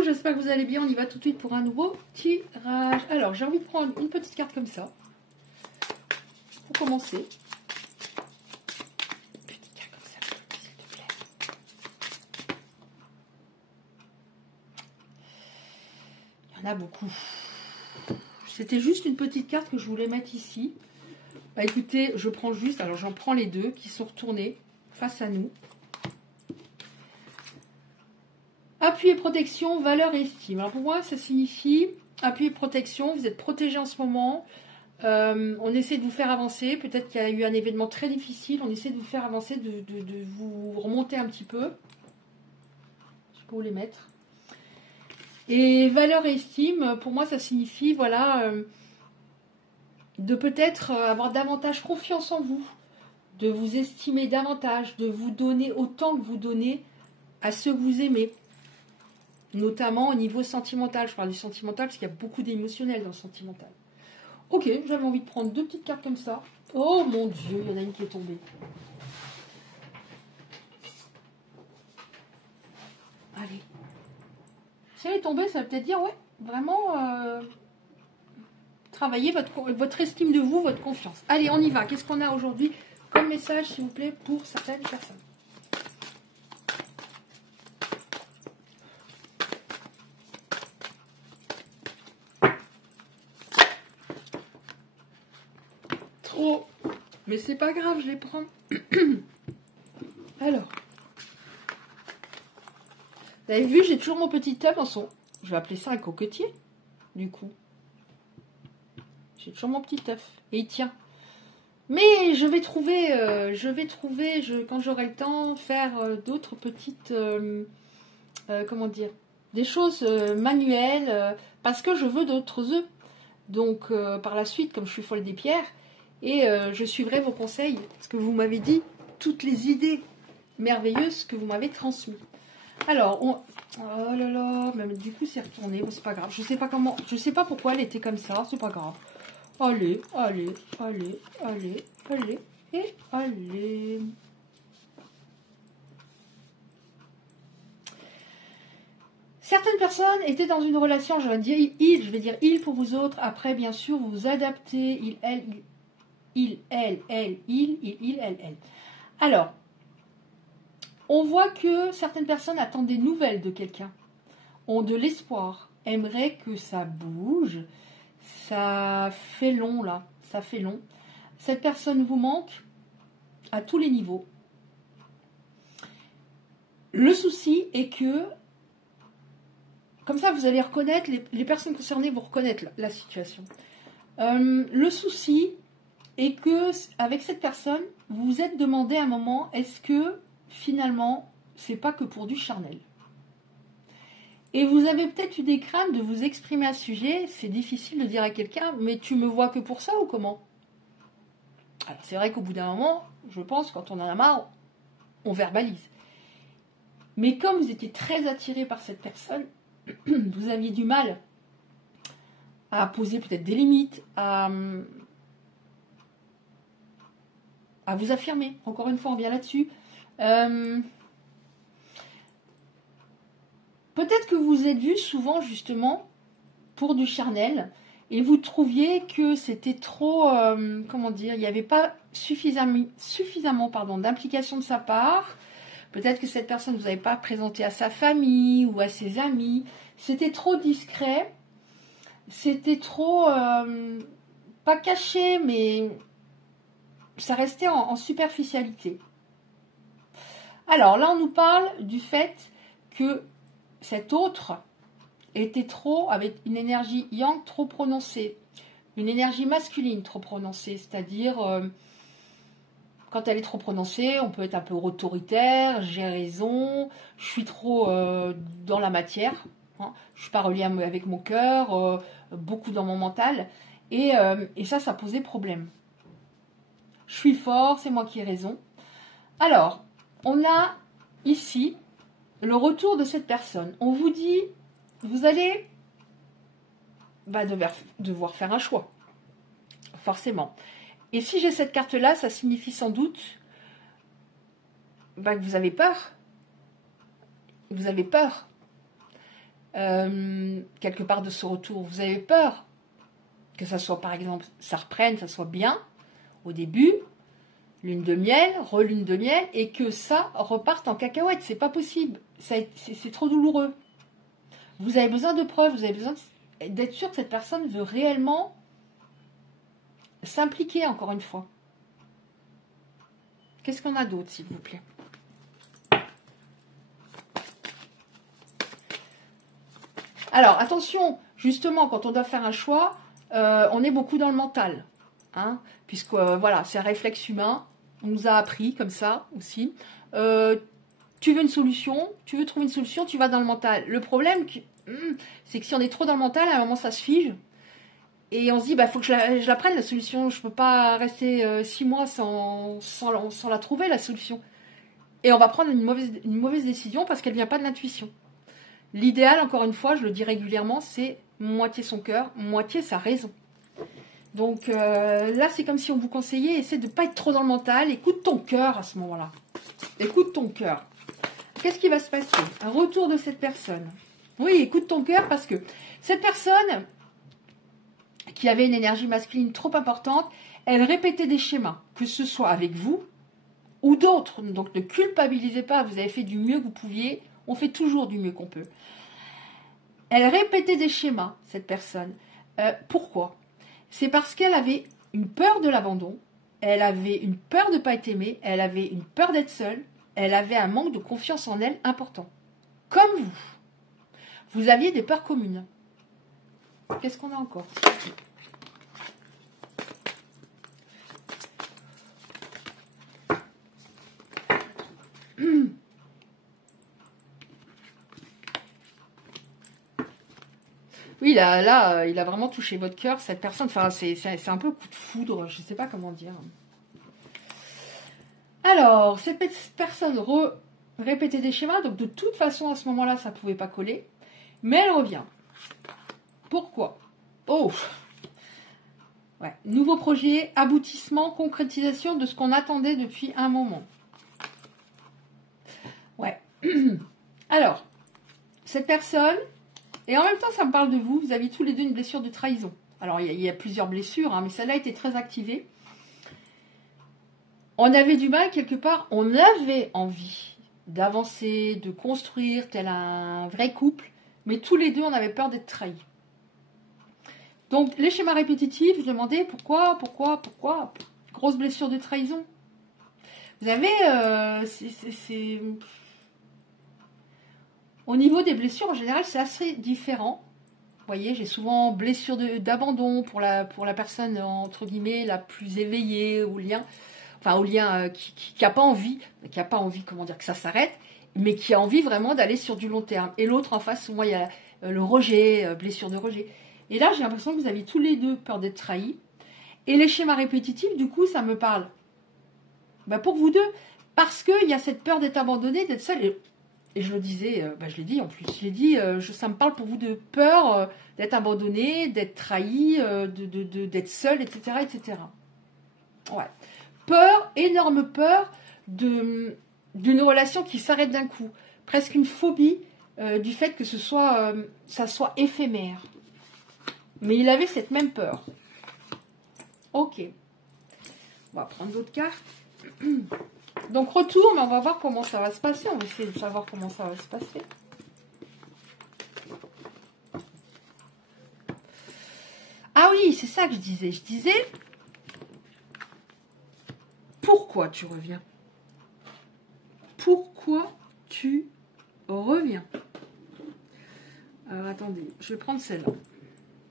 Coucou, j'espère que vous allez bien. On y va tout de suite pour un nouveau tirage. Alors, j'ai envie de prendre une petite carte comme ça. Pour commencer. Petite carte comme ça, s'il te plaît. Il y en a beaucoup. C'était juste une petite carte que je voulais mettre ici. Bah, écoutez, je prends juste, alors j'en prends les deux qui sont retournés face à nous. Appui et protection, valeur et estime. Alors pour moi, ça signifie appui et protection. Vous êtes protégé en ce moment. On essaie de vous faire avancer. Peut-être qu'il y a eu un événement très difficile. On essaie de vous faire avancer, de vous remonter un petit peu. Je peux vous les mettre. Et valeur et estime, pour moi, ça signifie, voilà, de peut-être avoir davantage confiance en vous, de vous estimer davantage, de vous donner autant que vous donnez à ceux que vous aimez. Notamment au niveau sentimental. Je parle du sentimental parce qu'il y a beaucoup d'émotionnel dans le sentimental. Ok, j'avais envie de prendre deux petites cartes comme ça. Oh mon Dieu, il y en a une qui est tombée. Allez. Si elle est tombée, ça veut peut-être dire, ouais, vraiment, travaillez votre estime de vous, votre confiance. Allez, on y va. Qu'est-ce qu'on a aujourd'hui comme message, s'il vous plaît, pour certaines personnes? Trop. Mais c'est pas grave, je les prends. Alors. Vous avez vu, j'ai toujours mon petit œuf en son. Je vais appeler ça un coquetier, du coup. J'ai toujours mon petit œuf. Et il tient. Mais je vais trouver, quand j'aurai le temps, faire d'autres petites, comment dire, des choses manuelles, parce que je veux d'autres œufs. Donc, par la suite, comme je suis folle des pierres, et je suivrai vos conseils, parce que vous m'avez dit toutes les idées merveilleuses que vous m'avez transmises. Alors, oh là là, même du coup c'est retourné, bon c'est pas grave, je sais pas comment, je sais pas pourquoi elle était comme ça, c'est pas grave. Allez, allez, allez, allez, allez, et allez. Certaines personnes étaient dans une relation, je vais dire il pour vous autres, après bien sûr vous vous adaptez, il, elle. Alors, on voit que certaines personnes attendent des nouvelles de quelqu'un, ont de l'espoir, aimeraient que ça bouge. Ça fait long là, ça fait long. Cette personne vous manque à tous les niveaux. Le souci est que, comme ça vous allez reconnaître, les personnes concernées vont reconnaître la situation. Le souci est que, avec cette personne, vous vous êtes demandé à un moment, est-ce que finalement, c'est pas que pour du charnel? Et vous avez peut-être eu des craintes de vous exprimer à ce sujet. C'est difficile de dire à quelqu'un, mais tu me vois que pour ça ou comment? Alors c'est vrai qu'au bout d'un moment, je pense, quand on en a marre, on verbalise. Mais comme vous étiez très attiré par cette personne, vous aviez du mal à poser peut-être des limites, à vous affirmer. Encore une fois, on vient là-dessus. Peut-être que vous êtes vu souvent justement pour du charnel et vous trouviez que c'était trop, comment dire, il n'y avait pas suffisamment d'implication de sa part. Peut-être que cette personne ne vous avait pas présenté à sa famille ou à ses amis. C'était trop discret. C'était trop, pas caché, mais ça restait en superficialité. Alors là, on nous parle du fait que cet autre était trop, avec une énergie yang trop prononcée, une énergie masculine trop prononcée, c'est-à-dire quand elle est trop prononcée, on peut être un peu autoritaire, j'ai raison, je suis trop dans la matière, hein, je ne suis pas reliée avec mon cœur, beaucoup dans mon mental, et ça posait problème. Je suis fort, c'est moi qui ai raison. Alors, on a ici le retour de cette personne. On vous dit, vous allez devoir faire un choix, forcément. Et si j'ai cette carte-là, ça signifie sans doute que vous avez peur. Vous avez peur. quelque part de ce retour. Vous avez peur que ça soit, par exemple, ça reprenne, ça soit bien au début, lune de miel, relune de miel, et que ça reparte en cacahuète. C'est pas possible. C'est trop douloureux. Vous avez besoin de preuves, vous avez besoin d'être sûr que cette personne veut réellement s'impliquer, encore une fois. Qu'est-ce qu'on a d'autre, s'il vous plaît? Alors, attention, justement, quand on doit faire un choix, on est beaucoup dans le mental. Hein, puisque, voilà, c'est un réflexe humain. On nous a appris comme ça aussi. Tu veux une solution, tu veux trouver une solution, tu vas dans le mental. Le problème, c'est que si on est trop dans le mental, à un moment, ça se fige. Et on se dit, bah, faut que je la prenne, la solution. Je ne peux pas rester 6 mois sans la trouver, la solution. Et on va prendre une mauvaise décision parce qu'elle ne vient pas de l'intuition. L'idéal, encore une fois, je le dis régulièrement, c'est moitié son cœur, moitié sa raison. Donc là, c'est comme si on vous conseillait, essaie de ne pas être trop dans le mental, écoute ton cœur à ce moment-là. Écoute ton cœur. Qu'est-ce qui va se passer? Un retour de cette personne. Oui, écoute ton cœur parce que cette personne qui avait une énergie masculine trop importante, elle répétait des schémas, que ce soit avec vous ou d'autres. Donc ne culpabilisez pas, vous avez fait du mieux que vous pouviez, on fait toujours du mieux qu'on peut. Elle répétait des schémas, cette personne. Pourquoi? C'est parce qu'elle avait une peur de l'abandon, elle avait une peur de ne pas être aimée, elle avait une peur d'être seule, elle avait un manque de confiance en elle important. Comme vous. Vous aviez des peurs communes. Qu'est-ce qu'on a encore? Oui, là, il a vraiment touché votre cœur, cette personne. Enfin, c'est un peu un coup de foudre, je ne sais pas comment dire. Alors, cette personne répétait des schémas, donc de toute façon, à ce moment-là, ça ne pouvait pas coller. Mais elle revient. Pourquoi? Oh! Ouais. Nouveau projet, aboutissement, concrétisation de ce qu'on attendait depuis un moment. Ouais. Alors, cette personne, et en même temps, ça me parle de vous, vous avez tous les deux une blessure de trahison. Alors, il y a plusieurs blessures, hein, mais celle-là était très activée. On avait du mal, quelque part, on avait envie d'avancer, de construire tel un vrai couple, mais tous les deux, on avait peur d'être trahis. Donc, les schémas répétitifs, je demandais pourquoi. Grosse blessure de trahison. Vous avez, au niveau des blessures, en général, c'est assez différent. Vous voyez, j'ai souvent blessure d'abandon pour la personne, entre guillemets, la plus éveillée au lien. Enfin, au lien qui n'a pas envie, comment dire, que ça s'arrête, mais qui a envie vraiment d'aller sur du long terme. Et l'autre en face, moi, il y a le rejet, blessure de rejet. Et là, j'ai l'impression que vous avez tous les deux peur d'être trahis. Et les schémas répétitifs, du coup, ça me parle. Bah, pour vous deux, parce qu'il y a cette peur d'être abandonné, d'être seul. Et je le disais, je l'ai dit en plus, j'ai dit, ça me parle pour vous de peur d'être abandonné, d'être trahi, d'être seul, etc., etc. Ouais. Peur, énorme peur d'une relation qui s'arrête d'un coup. Presque une phobie du fait que ça soit éphémère. Mais il avait cette même peur. Ok. On va prendre d'autres cartes. Donc retour, mais on va voir comment ça va se passer. On va essayer de savoir comment ça va se passer. Ah oui, c'est ça que je disais. Je disais, pourquoi tu reviens? Pourquoi tu reviens? Alors attendez, je vais prendre celle-là.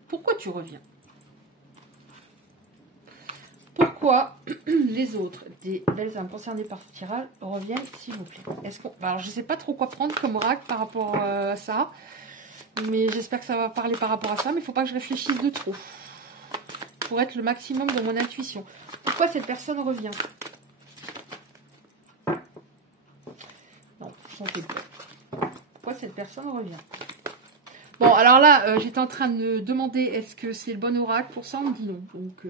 Pourquoi tu reviens? Pourquoi les autres des belles âmes concernées par ce tirage reviennent, s'il vous plaît? Alors, je ne sais pas trop quoi prendre comme oracle par rapport à ça, mais j'espère que ça va parler par rapport à ça, mais il ne faut pas que je réfléchisse de trop pour être le maximum de mon intuition. Pourquoi cette personne revient? Non, j'en fais pas. Pourquoi cette personne revient? Bon, alors là, j'étais en train de me demander est-ce que c'est le bon oracle. Pour ça, on me dit non. Donc,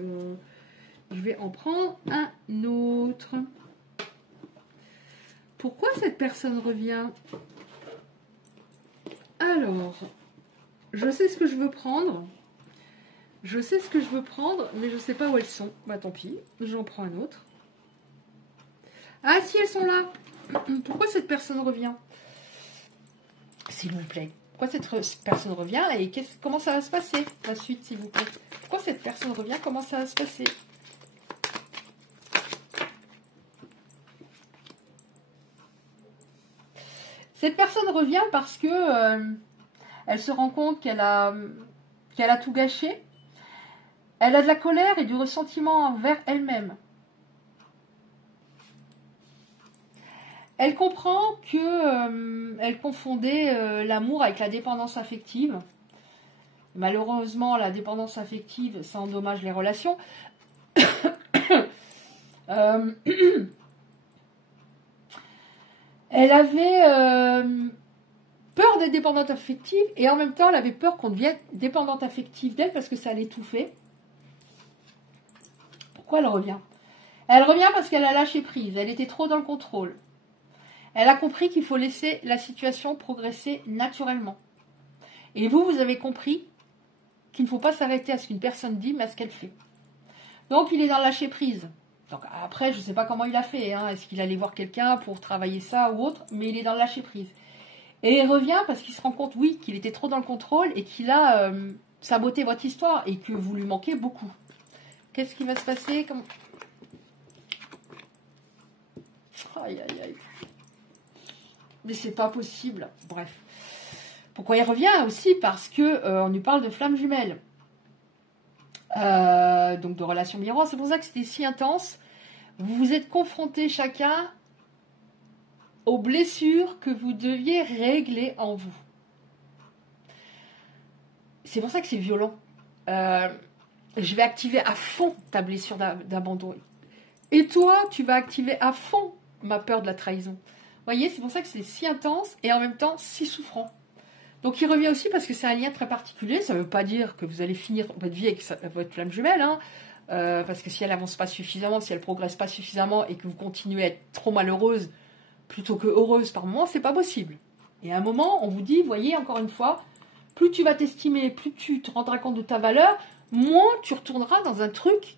je vais en prendre un autre. Pourquoi cette personne revient? Alors, Je sais ce que je veux prendre. Je sais ce que je veux prendre, mais je sais pas où elles sont. Bah tant pis, j'en prends un autre. Ah si, elles sont là. Pourquoi cette personne revient? S'il vous plaît. Pourquoi cette personne revient et comment ça va se passer la suite, s'il vous plaît? Pourquoi cette personne revient? Comment ça va se passer? Cette personne revient parce que elle se rend compte qu'elle a tout gâché. Elle a de la colère et du ressentiment envers elle-même. Elle comprend que elle confondait l'amour avec la dépendance affective. Malheureusement, la dépendance affective, ça endommage les relations. Elle avait peur d'être dépendante affective et en même temps, elle avait peur qu'on devienne dépendante affective d'elle parce que ça l'étouffait. Pourquoi elle revient? Elle revient parce qu'elle a lâché prise. Elle était trop dans le contrôle. Elle a compris qu'il faut laisser la situation progresser naturellement. Et vous avez compris qu'il ne faut pas s'arrêter à ce qu'une personne dit, mais à ce qu'elle fait. Donc, il est dans le lâcher prise. Donc, après, je ne sais pas comment il a fait. Hein. Est-ce qu'il allait voir quelqu'un pour travailler ça ou autre? Mais il est dans le lâcher prise. Et il revient parce qu'il se rend compte, oui, qu'il était trop dans le contrôle et qu'il a saboté votre histoire et que vous lui manquez beaucoup. Qu'est-ce qui va se passer? Aïe, aïe, aïe. Mais c'est pas possible. Bref. Pourquoi il revient aussi? Parce que on lui parle de flammes jumelles. Donc de relations miroirs. C'est pour ça que c'était si intense. Vous vous êtes confrontés chacun aux blessures que vous deviez régler en vous. C'est pour ça que c'est violent. Je vais activer à fond ta blessure d'abandon. Et toi, tu vas activer à fond ma peur de la trahison. Vous voyez, c'est pour ça que c'est si intense et en même temps si souffrant. Donc il revient aussi parce que c'est un lien très particulier. Ça ne veut pas dire que vous allez finir votre vie avec votre flamme jumelle. Hein. Parce que si elle n'avance pas suffisamment, si elle ne progresse pas suffisamment et que vous continuez à être trop malheureuse plutôt que heureuse par moment, c'est pas possible. Et à un moment, on vous dit, voyez, encore une fois, plus tu vas t'estimer, plus tu te rendras compte de ta valeur, moins tu retourneras dans un truc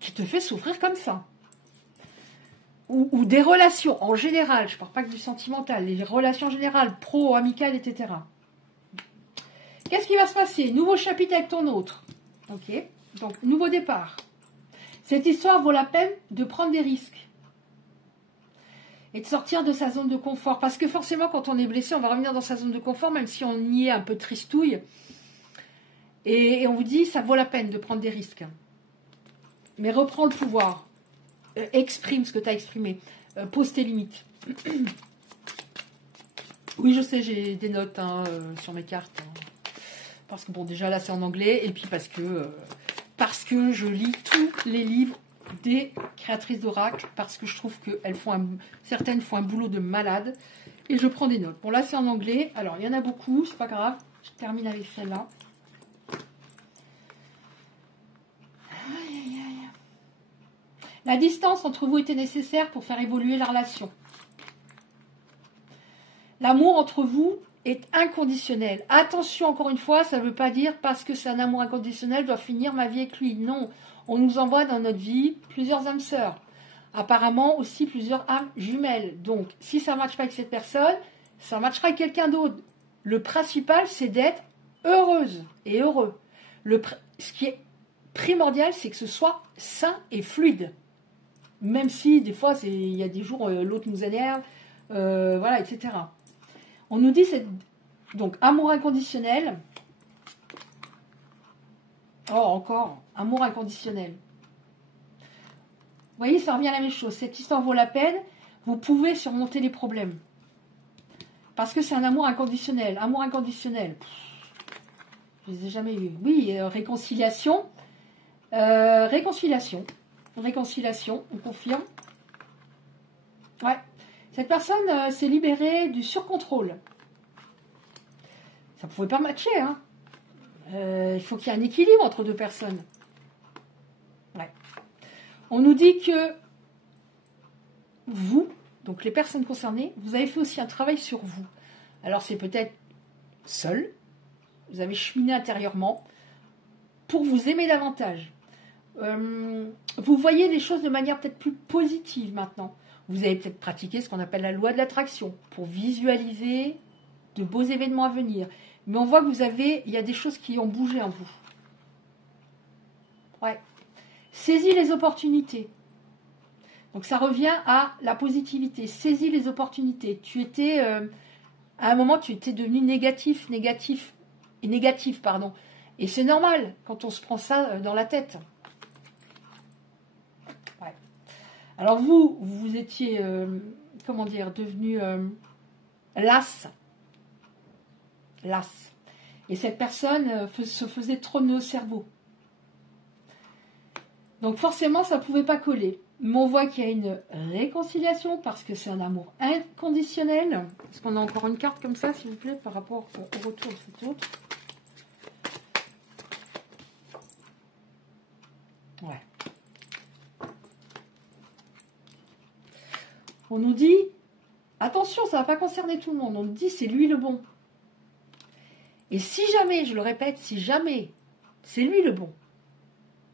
qui te fait souffrir comme ça. Ou des relations en général, je ne parle pas que du sentimental, les relations générales, pro, amicales, etc. Qu'est-ce qui va se passer? Nouveau chapitre avec ton autre. Ok. Donc, nouveau départ. Cette histoire vaut la peine de prendre des risques. Et de sortir de sa zone de confort. Parce que forcément, quand on est blessé, on va revenir dans sa zone de confort, même si on y est un peu tristouille. Et on vous dit, ça vaut la peine de prendre des risques. Mais reprends le pouvoir. Exprime ce que tu as exprimé. Pose tes limites. Oui, je sais, j'ai des notes sur mes cartes. Hein. Parce que, bon, déjà là, c'est en anglais. Et puis parce que je lis tous les livres des créatrices d'oracles. Parce que je trouve que certaines font un boulot de malade. Et je prends des notes. Bon, là, c'est en anglais. Alors, il y en a beaucoup. C'est pas grave. Je termine avec celle-là. La distance entre vous était nécessaire pour faire évoluer la relation. L'amour entre vous est inconditionnel. Attention, encore une fois, ça ne veut pas dire parce que c'est un amour inconditionnel, je dois finir ma vie avec lui. Non, on nous envoie dans notre vie plusieurs âmes sœurs. Apparemment aussi plusieurs âmes jumelles. Donc, si ça ne matche pas avec cette personne, ça matchera avec quelqu'un d'autre. Le principal, c'est d'être heureuse et heureux. Ce qui est primordial, c'est que ce soit sain et fluide. Même si, des fois, il y a des jours, l'autre nous énerve, voilà, etc. On nous dit, donc, amour inconditionnel. Oh, encore, amour inconditionnel. Vous voyez, ça revient à la même chose. Cette histoire vaut la peine. Vous pouvez surmonter les problèmes. Parce que c'est un amour inconditionnel. Amour inconditionnel. Je ne les ai jamais vus. Oui, réconciliation. Réconciliation, on confirme. Ouais. Cette personne s'est libérée du surcontrôle. Ça ne pouvait pas matcher, hein. Il faut qu'il y ait un équilibre entre deux personnes. Ouais. On nous dit que vous, donc les personnes concernées, vous avez fait aussi un travail sur vous. Alors c'est peut-être seul, vous avez cheminé intérieurement pour vous aimer davantage. Vous voyez les choses de manière peut-être plus positive maintenant. Vous avez peut-être pratiqué ce qu'on appelle la loi de l'attraction pour visualiser de beaux événements à venir. Mais on voit que il y a des choses qui ont bougé en vous. Ouais. Saisis les opportunités. Donc ça revient à la positivité. Saisis les opportunités. À un moment, tu étais devenu négatif. Et c'est normal quand on se prend ça dans la tête. Ouais. Alors vous étiez, devenu las. Et cette personne se faisait trôner au cerveau. Donc forcément, ça ne pouvait pas coller. Mais on voit qu'il y a une réconciliation parce que c'est un amour inconditionnel. Est-ce qu'on a encore une carte comme ça, s'il vous plaît, par rapport au retour de cette autre? Ouais. On nous dit, attention, ça ne va pas concerner tout le monde. On nous dit, c'est lui le bon. Et si jamais, je le répète, si jamais c'est lui le bon,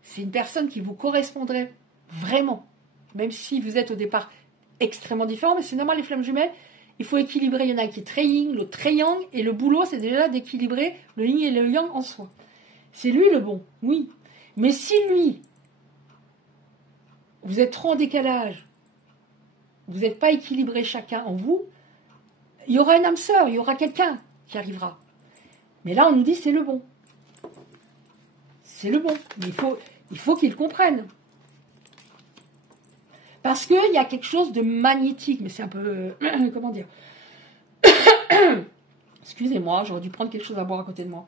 c'est une personne qui vous correspondrait vraiment, même si vous êtes au départ extrêmement différents, mais c'est normal, les flammes jumelles, il faut équilibrer. Il y en a qui est très yin, l'autre très yang, et le boulot, c'est déjà d'équilibrer le yin et le yang en soi. C'est lui le bon, oui. Mais si lui, vous êtes trop en décalage, vous n'êtes pas équilibré chacun en vous, il y aura une âme sœur, il y aura quelqu'un qui arrivera. Mais là, on nous dit c'est le bon. C'est le bon. Mais il faut qu'ils comprennent. Parce qu'il y a quelque chose de magnétique. Mais c'est un peu... comment dire? Excusez-moi, j'aurais dû prendre quelque chose à boire à côté de moi.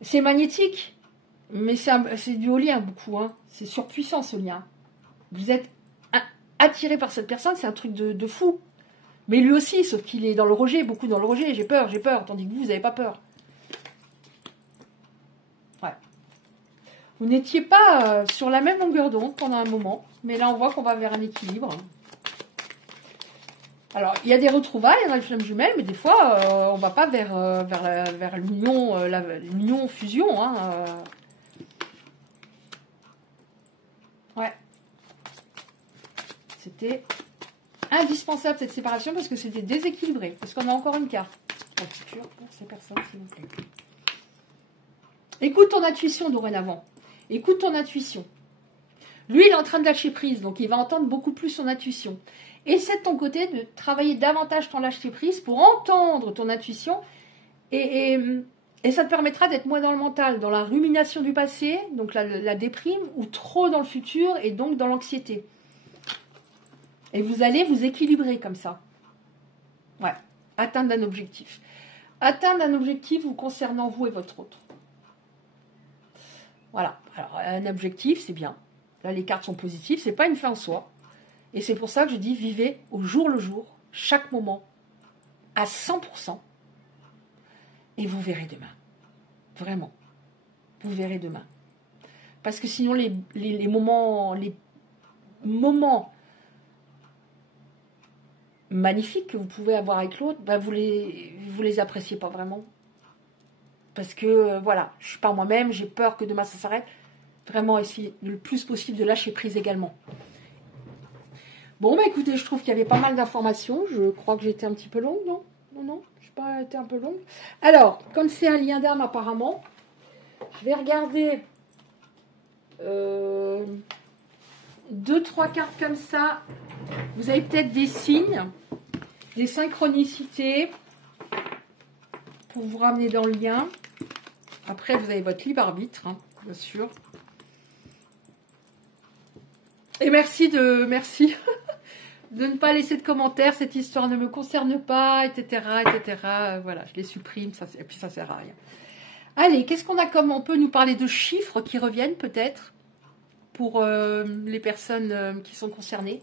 C'est magnétique. Mais c'est du haut lien, beaucoup. Hein. C'est surpuissant, ce lien. Vous êtes attiré par cette personne, c'est un truc de fou. Mais lui aussi, sauf qu'il est dans le rejet, beaucoup dans le rejet. J'ai peur, tandis que vous n'avez pas peur. Ouais. Vous n'étiez pas sur la même longueur d'onde pendant un moment, mais là, on voit qu'on va vers un équilibre. Alors, il y a des retrouvailles dans les flammes jumelles, mais des fois, on ne va pas vers l'union fusion. Hein, Ouais. C'était indispensable cette séparation parce que c'était déséquilibré. Est-ce qu'on a encore une carte pour le futur pour ces personnes, s'il vous plaît? Écoute ton intuition dorénavant. Écoute ton intuition. Lui, il est en train de lâcher prise, donc il va entendre beaucoup plus son intuition. Essaie de ton côté de travailler davantage ton lâcher prise pour entendre ton intuition et ça te permettra d'être moins dans le mental, dans la rumination du passé, donc la déprime, ou trop dans le futur et donc dans l'anxiété. Et vous allez vous équilibrer comme ça. Ouais, atteindre un objectif. Atteindre un objectif vous concernant vous et votre autre. Voilà. Alors, un objectif, c'est bien. Là, les cartes sont positives. C'est pas une fin en soi. Et c'est pour ça que je dis, vivez au jour le jour, chaque moment, à 100%. Et vous verrez demain. Vraiment. Vous verrez demain. Parce que sinon, les moments magnifiques que vous pouvez avoir avec l'autre, ben vous les appréciez pas vraiment. Parce que, voilà, je suis pas moi-même, j'ai peur que demain ça s'arrête. Vraiment, essayer le plus possible de lâcher prise également. Bon, bah écoutez, je trouve qu'il y avait pas mal d'informations. Je crois que j'ai été un petit peu longue, non? Non, je n'ai pas été un peu longue. Alors, comme c'est un lien d'âme apparemment, je vais regarder 2-3 cartes comme ça. Vous avez peut-être des signes, des synchronicités pour vous ramener dans le lien. Après, vous avez votre libre arbitre, hein, bien sûr. Et merci de ne pas laisser de commentaires. Cette histoire ne me concerne pas, etc. Voilà, je les supprime, et puis ça sert à rien. Allez, qu'est-ce qu'on a comme... On peut nous parler de chiffres qui reviennent peut-être pour les personnes qui sont concernées.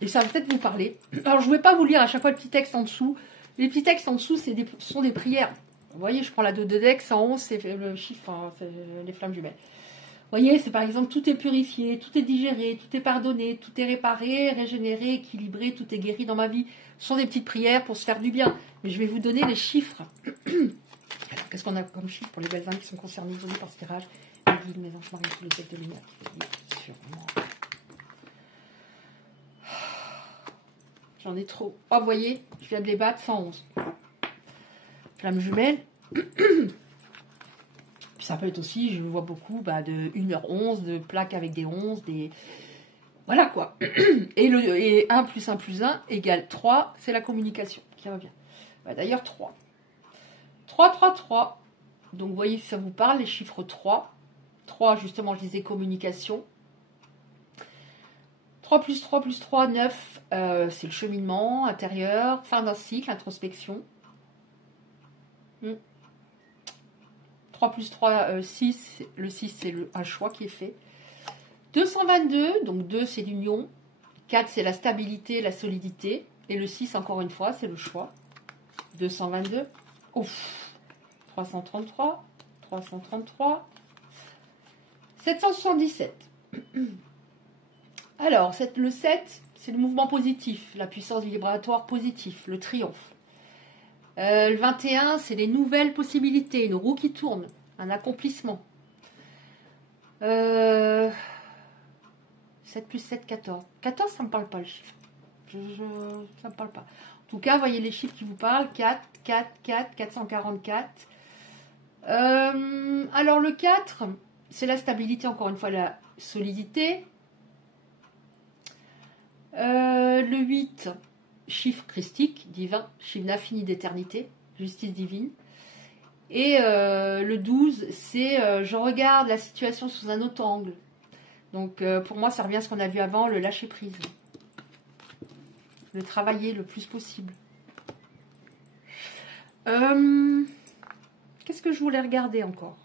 Et ça va peut-être vous parler. Alors, je ne vais pas vous lire à chaque fois le petit texte en dessous. Les petits textes en dessous, ce sont des prières. Vous voyez, je prends la 2 de deck, 111, c'est le chiffre, hein, c'est les flammes jumelles. Vous voyez, c'est par exemple, tout est purifié, tout est digéré, tout est pardonné, tout est réparé, régénéré, équilibré, tout est guéri dans ma vie. Ce sont des petites prières pour se faire du bien. Mais je vais vous donner les chiffres. Qu'est-ce qu'on a comme chiffre pour les belles âmes qui sont concernées aujourd'hui par ce tirage? Les guides, mes anges marines, tous les têtes de lumière qui sur moi. J'en ai trop. Oh, vous voyez, je viens de les battre, 111. Flamme jumelle. Puis ça peut être aussi, je vois beaucoup, de 1h11, de plaques avec des 11, des... Voilà quoi. Et 1 plus 1 plus 1 égale 3, c'est la communication qui revient. D'ailleurs, 3. 3, 3, 3. Donc, vous voyez, ça vous parle, les chiffres 3. 3, justement, je disais communication. 3 plus 3 plus 3, 9, c'est le cheminement intérieur, fin d'un cycle, introspection. 3 plus 3, 6, le 6, c'est un choix qui est fait. 222, donc 2, c'est l'union. 4, c'est la stabilité, la solidité. Et le 6, encore une fois, c'est le choix. 222. Ouf. 333. 333. 777. Alors, le 7, c'est le mouvement positif, la puissance vibratoire positive, le triomphe. Le 21, c'est les nouvelles possibilités, une roue qui tourne, un accomplissement. 7 plus 7, 14. 14, ça ne me parle pas le chiffre. Ça ne me parle pas. En tout cas, voyez les chiffres qui vous parlent. 4, 4, 4, 444. Alors le 4, c'est la stabilité, encore une fois, la solidité. Le 8, chiffre christique, divin, chiffre d'infini d'éternité, justice divine. Et le 12, c'est je regarde la situation sous un autre angle. Donc pour moi, ça revient à ce qu'on a vu avant, le lâcher prise. Le travailler le plus possible. Qu'est-ce que je voulais regarder encore?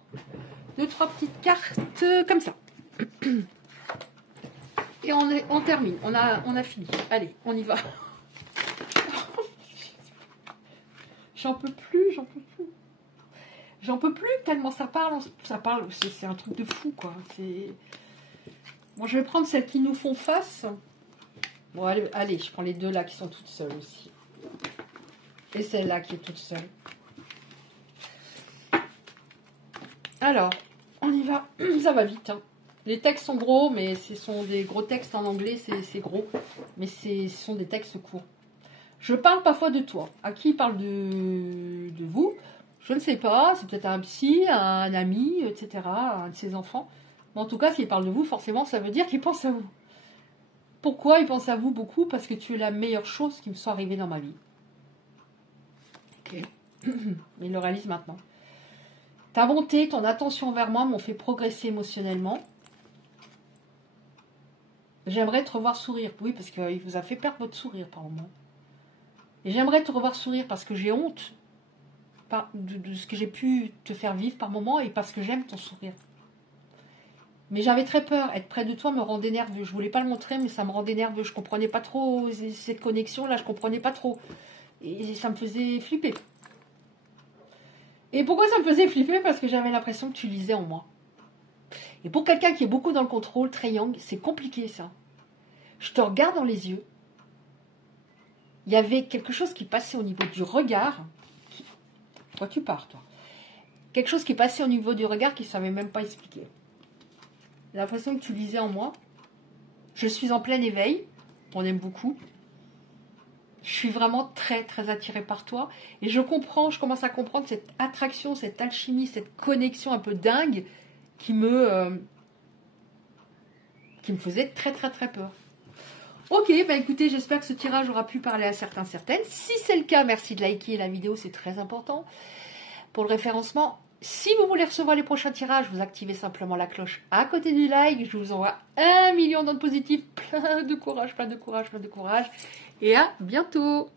2, 3 petites cartes comme ça. Et on termine. On a fini. Allez, on y va. J'en peux plus, j'en peux plus. J'en peux plus tellement ça parle. C'est un truc de fou, quoi. Bon, je vais prendre celles qui nous font face. Bon, allez, je prends les deux là qui sont toutes seules aussi. Et celle-là qui est toute seule. Alors, on y va. Ça va vite, hein. Les textes sont gros, mais ce sont des gros textes en anglais, c'est gros. Mais ce sont des textes courts. Je parle parfois de toi. À qui parle de vous? Je ne sais pas. C'est peut-être un psy, un ami, etc. Un de ses enfants. Mais en tout cas, s'il parle de vous, forcément, ça veut dire qu'il pense à vous. Pourquoi il pense à vous beaucoup? Parce que tu es la meilleure chose qui me soit arrivée dans ma vie. Ok. Mais il le réalise maintenant. Ta bonté, ton attention vers moi m'ont fait progresser émotionnellement. J'aimerais te revoir sourire. Oui, parce qu'il vous a fait perdre votre sourire par moment. Et j'aimerais te revoir sourire parce que j'ai honte de ce que j'ai pu te faire vivre par moment et parce que j'aime ton sourire. Mais j'avais très peur. Être près de toi me rendait nerveux. Je voulais pas le montrer, mais ça me rendait nerveux. Je comprenais pas trop cette connexion-là. Je comprenais pas trop. Et ça me faisait flipper. Et pourquoi ça me faisait flipper? Parce que j'avais l'impression que tu lisais en moi. Et pour quelqu'un qui est beaucoup dans le contrôle, très yang, c'est compliqué ça. Je te regarde dans les yeux. Il y avait quelque chose qui passait au niveau du regard. Toi, tu pars, toi. Quelque chose qui passait au niveau du regard qui ne savait même pas expliquer. J'ai l'impression que tu lisais en moi. Je suis en plein éveil. On aime beaucoup. Je suis vraiment très, très attirée par toi. Et je commence à comprendre cette attraction, cette alchimie, cette connexion un peu dingue qui me faisait très, très, très peur. Ok, écoutez, j'espère que ce tirage aura pu parler à certaines. Si c'est le cas, merci de liker la vidéo, c'est très important pour le référencement. Si vous voulez recevoir les prochains tirages, vous activez simplement la cloche à côté du like. Je vous envoie 1 million d'ondes positives, plein de courage, plein de courage, plein de courage. Et à bientôt.